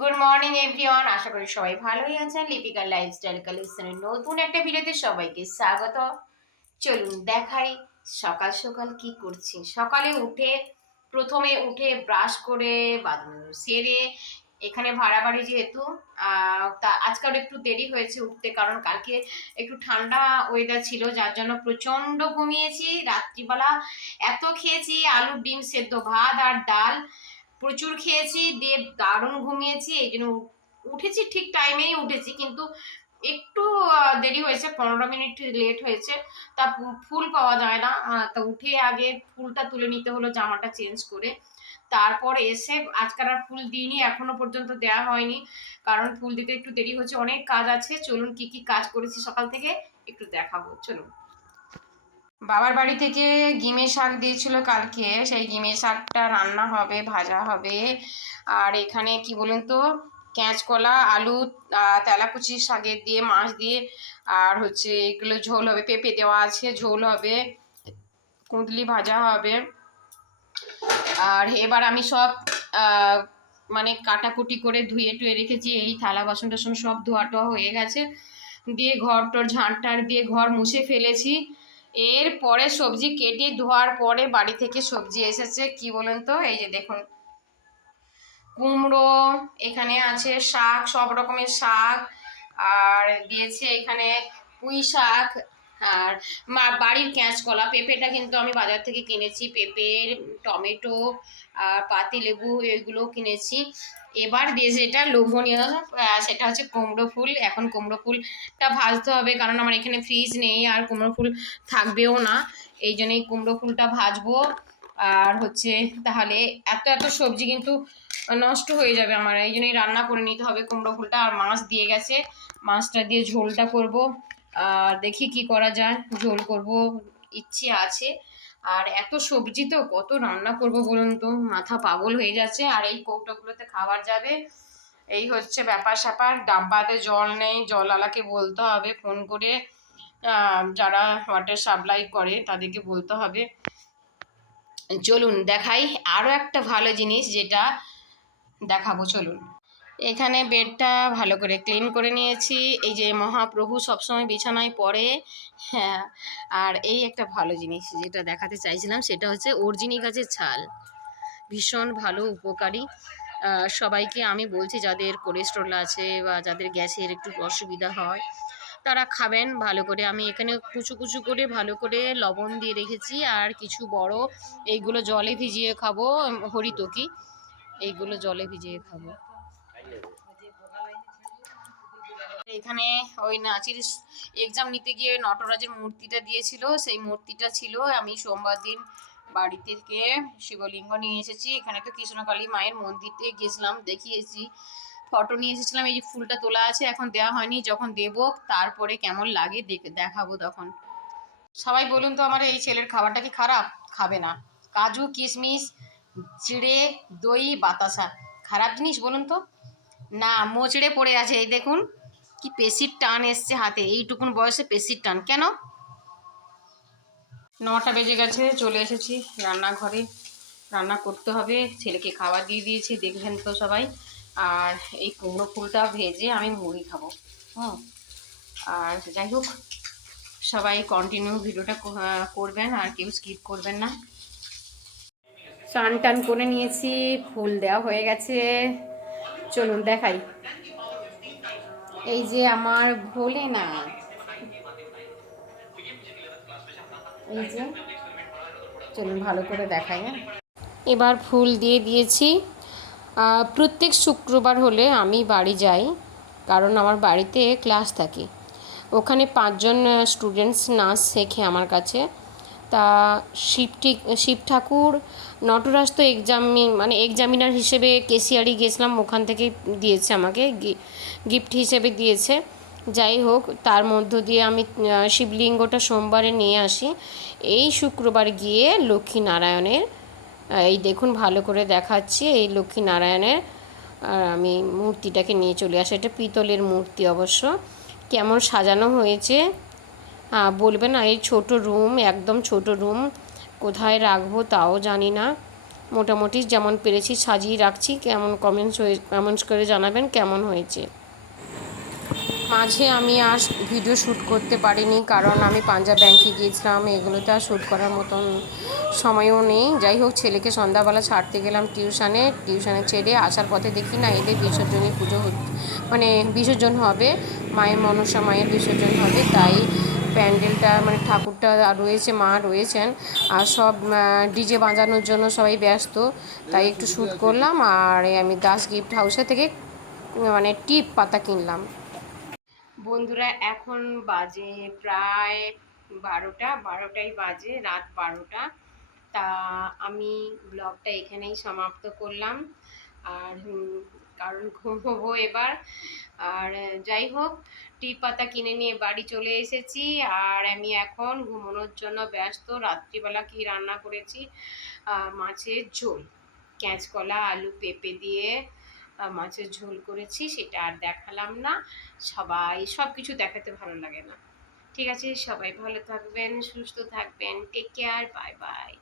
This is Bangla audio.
গুড মর্নিং এভরিওয়ান আশা করি সবাই ভালোই আছেন। লিপিকার লাইফস্টাইল কালেকশনের নতুন একটা ভিডিওতে সবাইকে স্বাগত। চলুন দেখাই সকাল সকাল কি করছি। সকালে উঠে প্রথমে উঠে ব্রাশ করে সেরে এখানে ভাড়া বাড়ি যেহেতু তা আজকাল একটু দেরি হয়েছে উঠতে কারণ কালকে একটু ঠান্ডা ওয়েদার ছিল, যার জন্য প্রচণ্ড ঘুমিয়েছি। রাত্রিবেলা এত খেয়েছি আলু ডিম সেদ্ধ, ভাত আর ডাল। প্রচুর খেয়েছি দিয়ে দারুণ ঘুমিয়েছি, এই জন্য উঠেছি, ঠিক টাইমেই উঠেছি, কিন্তু একটু দেরি হয়েছে, পনেরো মিনিট লেট হয়েছে, তা ফুল পাওয়া যায় না তা উঠে আগে ফুলটা তুলে নিতে হলো, জামাটা চেঞ্জ করে, তারপর এসে আজকাল আর ফুল দিইনি, এখনও পর্যন্ত দেওয়া হয়নি, কারণ ফুল দিতে একটু দেরি হচ্ছে, অনেক কাজ আছে, চলুন কি কি কাজ করেছি সকাল থেকে, একটু দেখাবো, চলুন। বাবার বাড়ি থেকে গিমের শাক দিয়েছিল কালকে। সেই গিমের শাকটা রান্না হবে, ভাজা হবে। আর এখানে কি বলুন তো, কাঁচকলা, আলু তেলাকুচি শাকের দিয়ে, মাছ দিয়ে, আর হচ্ছে এগুলো ঝোল হবে, পেঁপে দেওয়া আছে, ঝোল হবে, কুঁদলি ভাজা হবে। আর এবার আমি সব মানে কাটাকুটি করে ধুয়ে টুয়ে রেখেছি, এই থালা বাসন টাসন সব ধোয়া টোয়া হয়ে গেছে। দিয়ে ঘর টর ঝাঁট দিয়ে ঘর মুছে ফেলেছি। এরপরে সবজি কেটে ধোয়ার পরে বাড়ি থেকে সবজি এসেছে, কি বলেন তো? এই যে দেখুন। কুমড়ো, এখানে আছে শাক, সব রকমের শাক। আর দিয়েছে এখানে পুঁই শাক আর মা, বাড়ির কাঁচকলা, পেঁপেটা কিন্তু আমি বাজার থেকে কিনেছি। পেঁপে টমেটো আর পাতি, লেবু এগুলো কিনেছি। এবার যেটা লোভনীয় সেটা হচ্ছে কুমড়ো ফুল। এখন কুমড়ো ফুলটা ভাজতে হবে, কারণ আমার এখানে ফ্রিজ নেই আর কুমড়ো ফুল থাকবেও না। এই জন্যই কুমড়ো ফুলটা ভাজবো। আর হচ্ছে তাহলে এত এত সবজি কিন্তু নষ্ট হয়ে যাবে আমার। এই জন্যই রান্না করে নিতে হবে কুমড়ো ফুলটা। আর মাছ দিয়ে গেছে। মাছটা দিয়ে ঝোলটা করব। আর দেখি কি করা যায়। ঝোল করব, ইচ্ছে আছে। আর এত সবজি তো, কত রান্না করব বলুন তো? মাথা পাগল হয়ে যাচ্ছে। আর এই কৌটোগুলোতে খাবার যাবে। এই হচ্ছে ব্যাপার স্যাপার। ডাব্বাতে জল নেই। জলওয়ালাকে বলতে হবে ফোন করে। যারা ওয়াটার সাপ্লাই করে, তাদেরকে বলতে হবে। চলুন দেখাই আরও একটা ভালো জিনিস যেটা দেখাবো, চলুন। এখানে বেডটা ভালো করে ক্লিন করে নিয়েছি। এই যে মহাপ্রভু সবসময় বিছানায় পড়ে হ্যাঁ আর এই একটা ভালো জিনিস যেটা দেখাতে চাইছিলাম সেটা হচ্ছে অর্জিনি গাছের ছাল। ভীষণ ভালো, উপকারী। সবাইকে আমি বলছি যাদের কোলেস্ট্রল আছে বা যাদের গ্যাসের একটু অসুবিধা হয়, তারা খাবেন ভালো করে। আমি এখানে কুচু কুচু করে ভালো করে লবণ দিয়ে রেখেছি। আর কিছু বড়, এইগুলো জলে ভিজিয়ে খাব, হরিতকি, এইগুলো জলে ভিজিয়ে খাব। এখানে ওই নাচির এক্সাম নিতে গিয়ে নটরাজের মূর্তিটা দিয়েছিল। সেই মূর্তিটা ছিল আমি সোমবার দিন বাড়ি থেকে শিবলিঙ্গ নিয়ে এসেছি। এখানে তো কৃষ্ণকালী মায়ের মন্দিরতে গেছিলাম, দেখিয়েছি ফটো নিয়ে এসেছিলাম। এই যে ফুলটা তোলা আছে, এখন দেওয়া হয়নি। যখন দেব, তারপরে কেমন লাগে দেখ- দেখাবো তখন। সবাই বলুন তো, আমার এই ছেলের খাবারটা কি খারাপ? খাবে না। কাজু, কিশমিশ চিড়ে দই, বাতাসা। খারাপ জিনিস বলুন তো? না, মোচড়ে পড়ে আছে, এই দেখুন। কি পেশির টান এসছে হাতে? এইটুকুন বয়সে পেশির টান। কেন? নটা বেজে গেছে, চলে এসেছি রান্নাঘরে। রান্না করতে হবে, ছেলেকে খাবার দিয়ে দিয়েছি, দেখবেন তো সবাই। আর এই কুমড়ো ফুলটা ভেজে আমি মুড়ি খাব। হুম। আর যাই হোক, সবাই কন্টিনিউ ভিডিওটা করবেন, আর কেউ স্কিপ করবেন না। স্নান টান করে নিয়েছি, ফুল দেওয়া হয়ে গেছে। চলুন দেখাই। এই যে আমার ভোলে না। এই যে, চলুন ভালো করে দেখাই হ্যাঁ। এবার ফুল দিয়ে দিয়েছি। প্রত্যেক শুক্রবার হলে আমি বাড়ি যাই, কারণ আমার বাড়িতে ক্লাস থাকে। ওখানে পাঁচজন স্টুডেন্টস নাচ শেখে আমার কাছে। তা শিব ঠিক শিব ঠাকুর নটরাজ তো এক্সাম মানে এক্সামিনার হিসেবে কেসিয়ারি গেছিলাম ওখান থেকে দিয়েছে আমাকে গিফট হিসেবে দিয়েছে। যাই হোক তার মধ্য দিয়ে আমি শিবলিঙ্গটা সোমবারে নিয়ে আসি। এই শুক্রবার গিয়ে লক্ষ্মীনারায়ণের আহ, এই দেখুন ভালো করে দেখাচ্ছি এই লক্ষ্মীনারায়ণের আর আমি মূর্তিটাকে নিয়ে চলে আসি। এটা পিতলের মূর্তি অবশ্য। কেমন সাজানো হয়েছে বলবে না, এই ছোট রুম, একদম ছোট রুম, কোথায় রাখব তাও জানি না। মোটামুটি যেমন পেরেছি সাজিয়ে রাখছি, কেমন কমেন্টস হয়ে কমেন্টস করে জানাবেন, কেমন হয়েছে? মাঝে আমি আর ভিডিও শ্যুট করতে পারিনি, কারণ আমি পাঞ্জাব ব্যাংকে গিয়েছিলাম, এগুলোতে আর শ্যুট করার মতন সময়ও নেই। যাই হোক, ছেলেকে সন্ধ্যাবেলা ছাড়তে গেলাম টিউশনে টিউশনে ছেড়ে আসার পথে দেখি না, এদের বিসর্জনী পুজো মানে বিসর্জন হবে, মায়ের মনসা মায়ের বিসর্জন হবে, তাই প্যান্ডেলটা মানে ঠাকুরটা রয়েছে, মা রয়েছেন আর সব ডিজে বাজানোর জন্য সবাই ব্যস্ত। তাই একটু শ্যুট করলাম আর আমি দাস গিফট হাউসে থেকে মানে টিপ পাতা কিনলাম। বন্ধুরা, এখন বাজে প্রায় বারোটা, বারোটাই বাজে, রাত বারোটা। তা আমি ব্লগটা এখানেই সমাপ্ত করলাম। আর কারণ ঘুমোবো এবার। আর যাই হোক টি পাতা কিনে নিয়ে বাড়ি চলে এসেছি। আর আমি এখন ঘুমানোর জন্য ব্যস্ত। রাত্রিবেলা কি রান্না করেছি? মাছের ঝোল। ক্যাঁচকলা আলু পেঁপে দিয়ে মাছের ঝোল করেছি। সেটা আর দেখালাম না। সবাই সব কিছু দেখাতে ভালো লাগে না। ঠিক আছে, সবাই ভালো থাকবেন, সুস্থ থাকবেন। Take care bye bye